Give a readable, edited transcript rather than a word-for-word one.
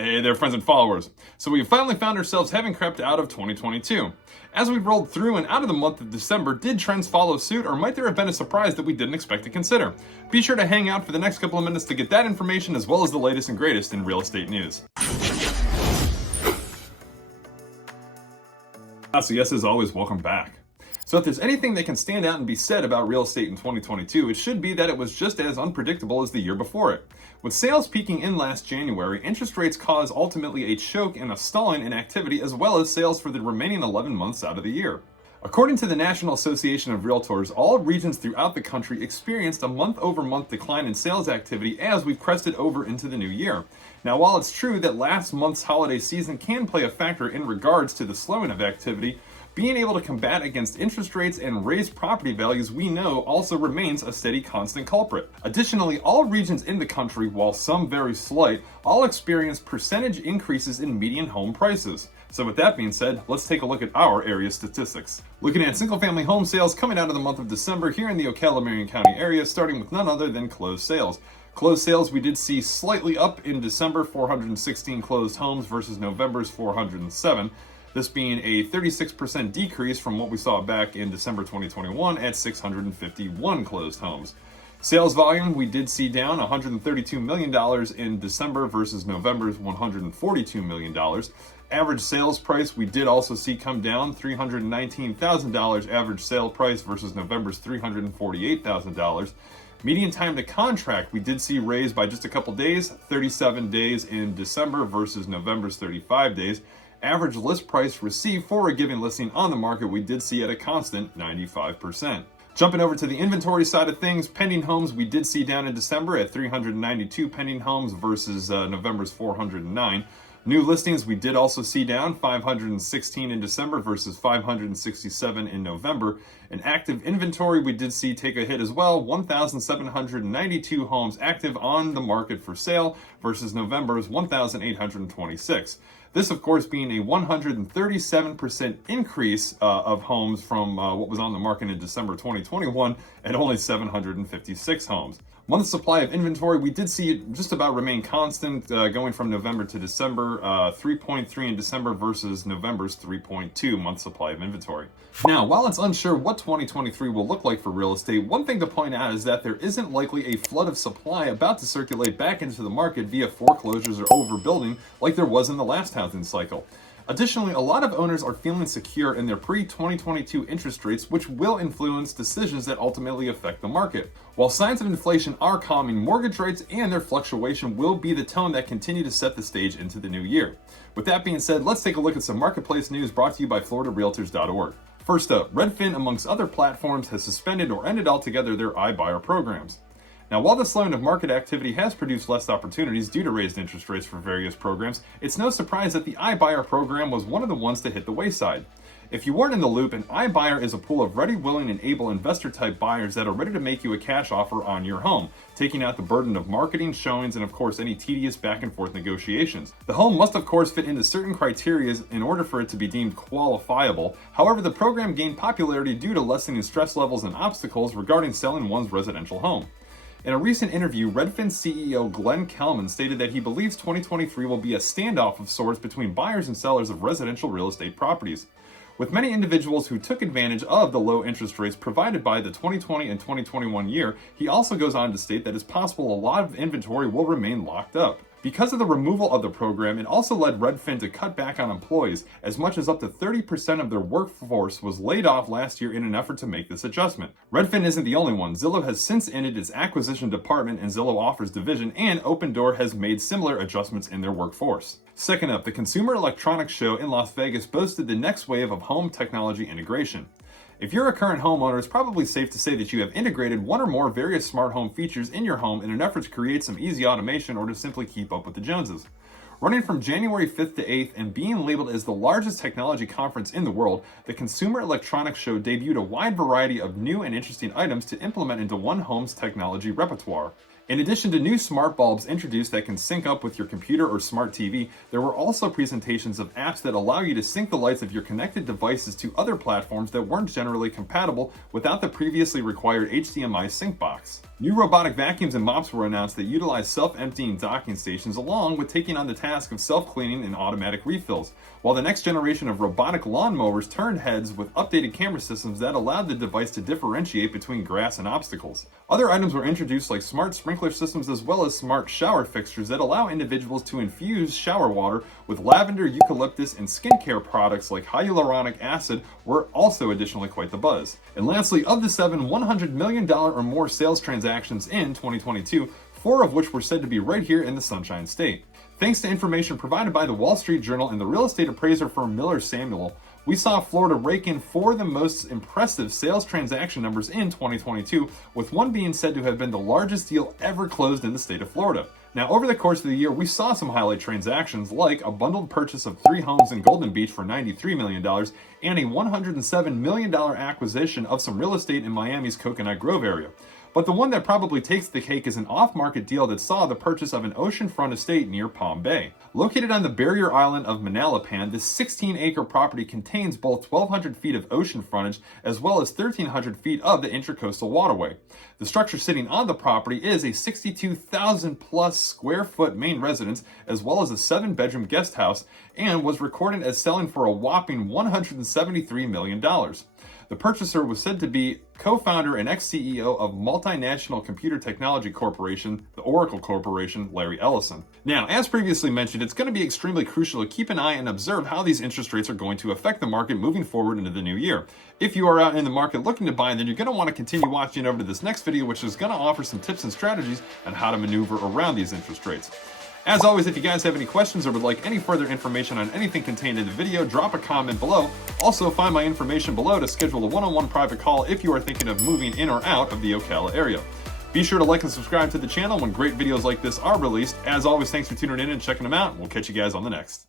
Hey there, friends and followers. So we finally found ourselves having crept out of 2022. As we rolled through and out of the month of December, did trends follow suit, or might there have been a surprise that we didn't expect to consider? Be sure to hang out for the next couple of minutes to get that information as well as the latest and greatest in real estate news. So yes, as always, welcome back. So if there's anything that can stand out and be said about real estate in 2022, it should be that it was just as unpredictable as the year before it. With sales peaking in last January, interest rates caused ultimately a choke and a stalling in activity as well as sales for the remaining 11 months out of the year. According to the National Association of Realtors, all regions throughout the country experienced a month-over-month decline in sales activity as we've crested over into the new year. Now, while it's true that last month's holiday season can play a factor in regards to the slowing of activity, being able to combat against interest rates and raise property values, we know, also remains a steady constant culprit. Additionally, all regions in the country, while some very slight, all experience percentage increases in median home prices. So with that being said, let's take a look at our area statistics. Looking at single-family home sales coming out of the month of December here in the Ocala, Marion County area, starting with none other than closed sales. Closed sales we did see slightly up in December, 416 closed homes versus November's 407. This being a 36% decrease from what we saw back in December 2021 at 651 closed homes. Sales volume we did see down $132 million in December versus November's $142 million. Average sales price we did also see come down $319,000 average sale price versus November's $348,000. Median time to contract we did see raised by just a couple days, 37 days in December versus November's 35 days. Average list price received for a given listing on the market we did see at a constant 95%. Jumping over to the inventory side of things, pending homes we did see down in December at 392 pending homes versus November's 409. New listings we did also see down 516 in December versus 567 in November. And active inventory we did see take a hit as well, 1,792 homes active on the market for sale versus November's 1,826. This, of course, being a 137% increase of homes from what was on the market in December 2021 at only 756 homes. Month supply of inventory, we did see it just about remain constant going from November to December, 3.3 in December versus November's 3.2 month supply of inventory. Now, while it's unsure what 2023 will look like for real estate, one thing to point out is that there isn't likely a flood of supply about to circulate back into the market via foreclosures or overbuilding like there was in the last housing cycle. Additionally, a lot of owners are feeling secure in their pre-2022 interest rates, which will influence decisions that ultimately affect the market. While signs of inflation are calming, mortgage rates and their fluctuation will be the tone that continue to set the stage into the new year. With that being said, let's take a look at some marketplace news brought to you by FloridaRealtors.org. First up, Redfin, amongst other platforms, has suspended or ended altogether their iBuyer programs. Now, while the slowing of market activity has produced less opportunities due to raised interest rates for various programs, it's no surprise that the iBuyer program was one of the ones to hit the wayside. If you weren't in the loop, an iBuyer is a pool of ready, willing, and able investor-type buyers that are ready to make you a cash offer on your home, taking out the burden of marketing, showings, and of course any tedious back-and-forth negotiations. The home must of course fit into certain criteria in order for it to be deemed qualifiable. However, the program gained popularity due to lessening stress levels and obstacles regarding selling one's residential home. In a recent interview, Redfin CEO Glenn Kelman stated that he believes 2023 will be a standoff of sorts between buyers and sellers of residential real estate properties. With many individuals who took advantage of the low interest rates provided by the 2020 and 2021 year, he also goes on to state that it's possible a lot of inventory will remain locked up. Because of the removal of the program, it also led Redfin to cut back on employees. As much as up to 30% of their workforce was laid off last year in an effort to make this adjustment. Redfin isn't the only one. Zillow has since ended its acquisition department and Zillow Offers division, and Opendoor has made similar adjustments in their workforce. Second up, the Consumer Electronics Show in Las Vegas boasted the next wave of home technology integration. If you're a current homeowner, it's probably safe to say that you have integrated one or more various smart home features in your home in an effort to create some easy automation or to simply keep up with the Joneses. Running from January 5th to 8th and being labeled as the largest technology conference in the world, the Consumer Electronics Show debuted a wide variety of new and interesting items to implement into one home's technology repertoire. In addition to new smart bulbs introduced that can sync up with your computer or smart TV, there were also presentations of apps that allow you to sync the lights of your connected devices to other platforms that weren't generally compatible without the previously required HDMI sync box. New robotic vacuums and mops were announced that utilize self-emptying docking stations along with taking on the task of self-cleaning and automatic refills, while the next generation of robotic lawn mowers turned heads with updated camera systems that allowed the device to differentiate between grass and obstacles. Other items were introduced like smart sprinkler systems as well as smart shower fixtures that allow individuals to infuse shower water with lavender, eucalyptus, and skincare products like hyaluronic acid were also additionally quite the buzz. And lastly, of the 7 $100 million or more sales transactions in 2022, 4 of which were said to be right here in the Sunshine State. Thanks to information provided by the Wall Street Journal and the real estate appraiser firm Miller Samuel, we saw Florida rake in 4 of the most impressive sales transaction numbers in 2022, with one being said to have been the largest deal ever closed in the state of Florida. Now, over the course of the year, we saw some highlight transactions like a bundled purchase of 3 homes in Golden Beach for $93 million and a $107 million acquisition of some real estate in Miami's Coconut Grove area. But the one that probably takes the cake is an off-market deal that saw the purchase of an oceanfront estate near Palm Bay. Located on the barrier island of Manalapan, this 16-acre property contains both 1,200 feet of ocean frontage as well as 1,300 feet of the Intracoastal Waterway. The structure sitting on the property is a 62,000 plus square foot main residence as well as a 7-bedroom guest house and was recorded as selling for a whopping $173 million. The purchaser was said to be co-founder and ex-CEO of multinational computer technology corporation, the Oracle Corporation, Larry Ellison. Now, as previously mentioned, it's going to be extremely crucial to keep an eye and observe how these interest rates are going to affect the market moving forward into the new year. If you are out in the market looking to buy, then you're going to want to continue watching over to this next video, which is going to offer some tips and strategies on how to maneuver around these interest rates. As always, if you guys have any questions or would like any further information on anything contained in the video, drop a comment below. Also, find my information below to schedule a one-on-one private call if you are thinking of moving in or out of the Ocala area. Be sure to like and subscribe to the channel when great videos like this are released. As always, thanks for tuning in and checking them out. We'll catch you guys on the next.